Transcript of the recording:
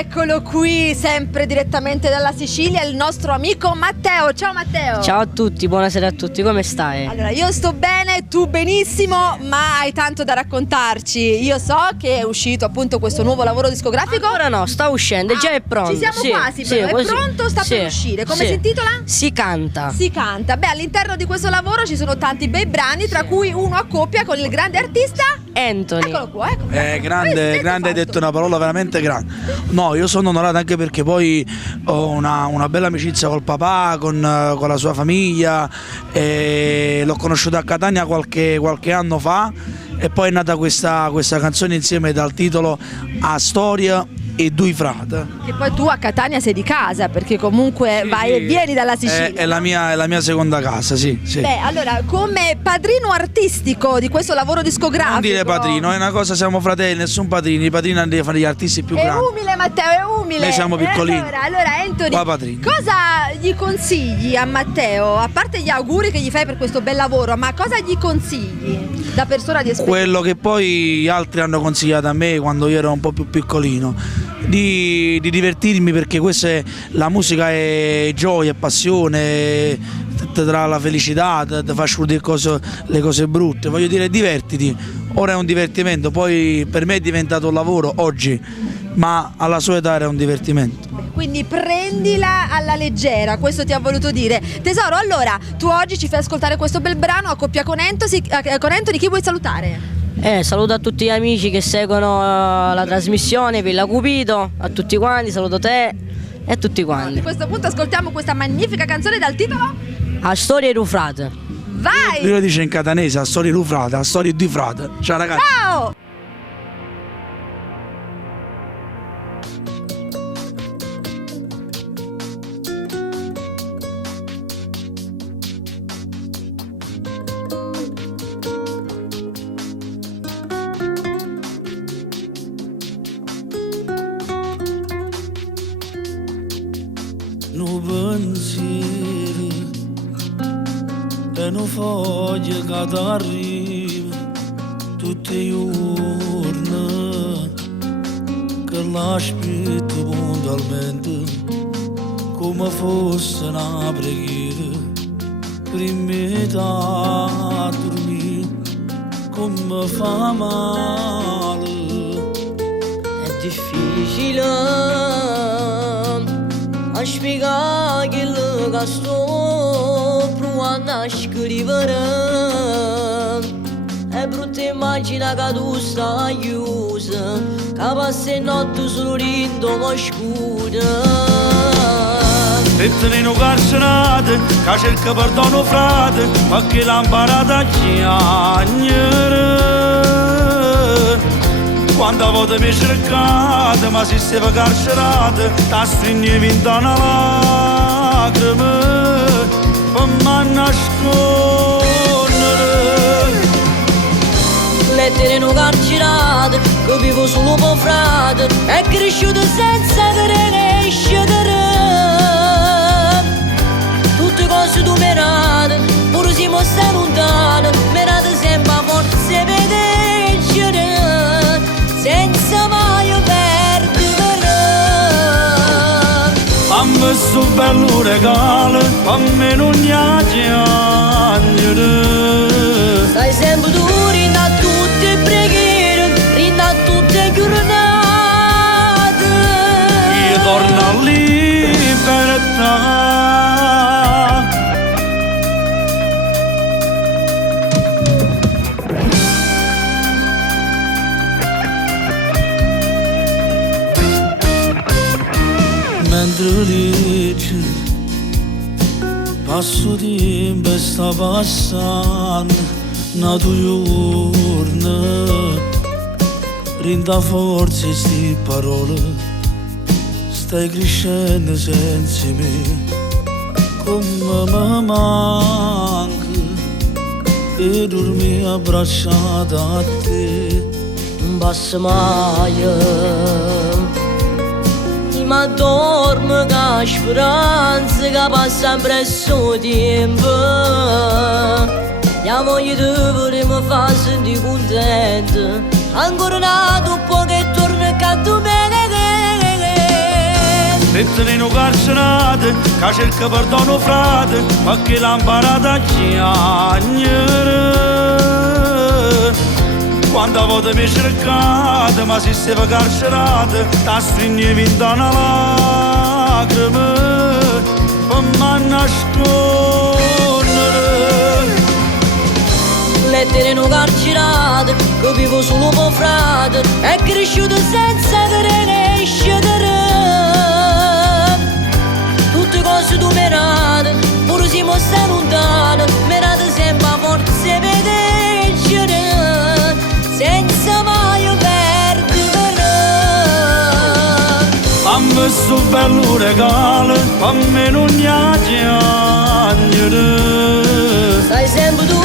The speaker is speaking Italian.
Eccolo qui, sempre direttamente dalla Sicilia, il nostro amico Matteo. Ciao Matteo. Ciao a tutti, buonasera a tutti, come stai? Allora, io sto bene, tu benissimo, ma hai tanto da raccontarci. Io so che è uscito appunto questo nuovo lavoro discografico. Ancora no, sta uscendo, già è pronto. Ci siamo quasi, però è pronto, sta per uscire. Come si intitola? Si canta. Si canta. Beh, all'interno di questo lavoro ci sono tanti bei brani, tra cui uno a coppia con il grande artista Anthony. Eccolo qua, ecco. Grande, hai detto una parola veramente grande. No, io sono onorato anche perché poi ho una bella amicizia col papà, con la sua famiglia, e l'ho conosciuto a Catania qualche anno fa e poi è nata questa canzone insieme dal titolo A Storia e Due Frate. Che poi tu a Catania sei di casa, perché comunque vai e vieni dalla Sicilia. È la mia seconda casa, sì. Beh, allora, come padrino artistico di questo lavoro discografico. Non dire padrino, è una cosa, siamo fratelli, nessun padrino, i padrini hanno di fare gli artisti più grandi. È umile Matteo, è umile. Noi siamo piccolini. Allora Anthony, cosa gli consigli a Matteo? A parte gli auguri che gli fai per questo bel lavoro, ma cosa gli consigli da persona di esperienza? Quello che poi gli altri hanno consigliato a me quando io ero un po' più piccolino, di divertirmi, perché la musica è gioia, è passione, ti dà la felicità, ti fa scudere le cose brutte. Voglio dire, divertiti. Ora è un divertimento, poi per me è diventato un lavoro oggi, ma alla sua età era un divertimento. Quindi prendila alla leggera, questo ti ha voluto dire. Tesoro, allora, tu oggi ci fai ascoltare questo bel brano a coppia con Anthony, chi vuoi salutare? Saluto a tutti gli amici che seguono la trasmissione, Villa Cupido, a tutti quanti, saluto te e a tutti quanti. A questo punto ascoltiamo questa magnifica canzone dal titolo A Storia e Due Frate. Vai! Lui lo dice in catanese, A Storia e Due Frate, A Storia e Due Frate. Ciao ragazzi! Ciao! No pensiero e no foglia che t'arriva tutti i giorni, che l'aspetto puntualmente come fosse una preghiera, prima da dormire come fa male. È difficile a spiegare quello che sto provando a scrivere. È brutta immagine che tu stai chiusa, che passa in notte solo rindo con scuda. E tenendo carcerate, che cerca perdono frate, ma che l'ha imparata a chiagnere. Quando volte mi cercate, ma si stava carcerate, ti stringevi in una lacrima, per me nascondere. Lettere non carcerate, che vivo solo per frate, è cresciuto senza crescere. Tutte cose tu merate, pure si mostra lontano, merate sempre a forza vedere, senza mai perdere. Fammi questo bello regalo, fammi non piangere. Stai sempre tu, rinda a tutte le preghiere, rinda a tutte le giornate. Io torno a libertà. Mentre legge, passo tempo e sta passando, una tua giorno, rinda forza e sti parole, stai crescendo senza me, come mi manca, e dormi abbracciata a te. Non passa mai, ma dormo che la speranza che passa presso tempo. La voglia di volere mi fa sentire contento, ancora nato un po' che torna accanto a me. lettere in carcerate, che cerca perdono frate, ma che l'ha imparata a chiagnere. Quando volte mi cercate, ma si stava carcerate, ta stringevi in una lacrima, per me nascondere. Lettere non carcerate, che vivo solo per frate, è cresciuto senza crescere. Tutte cose tu merate, pure si mostra lontano, merate sempre a forza per vincere, senza mai perdere. Fammi sto bello regalo, fammi non piangere. Stai sempre tu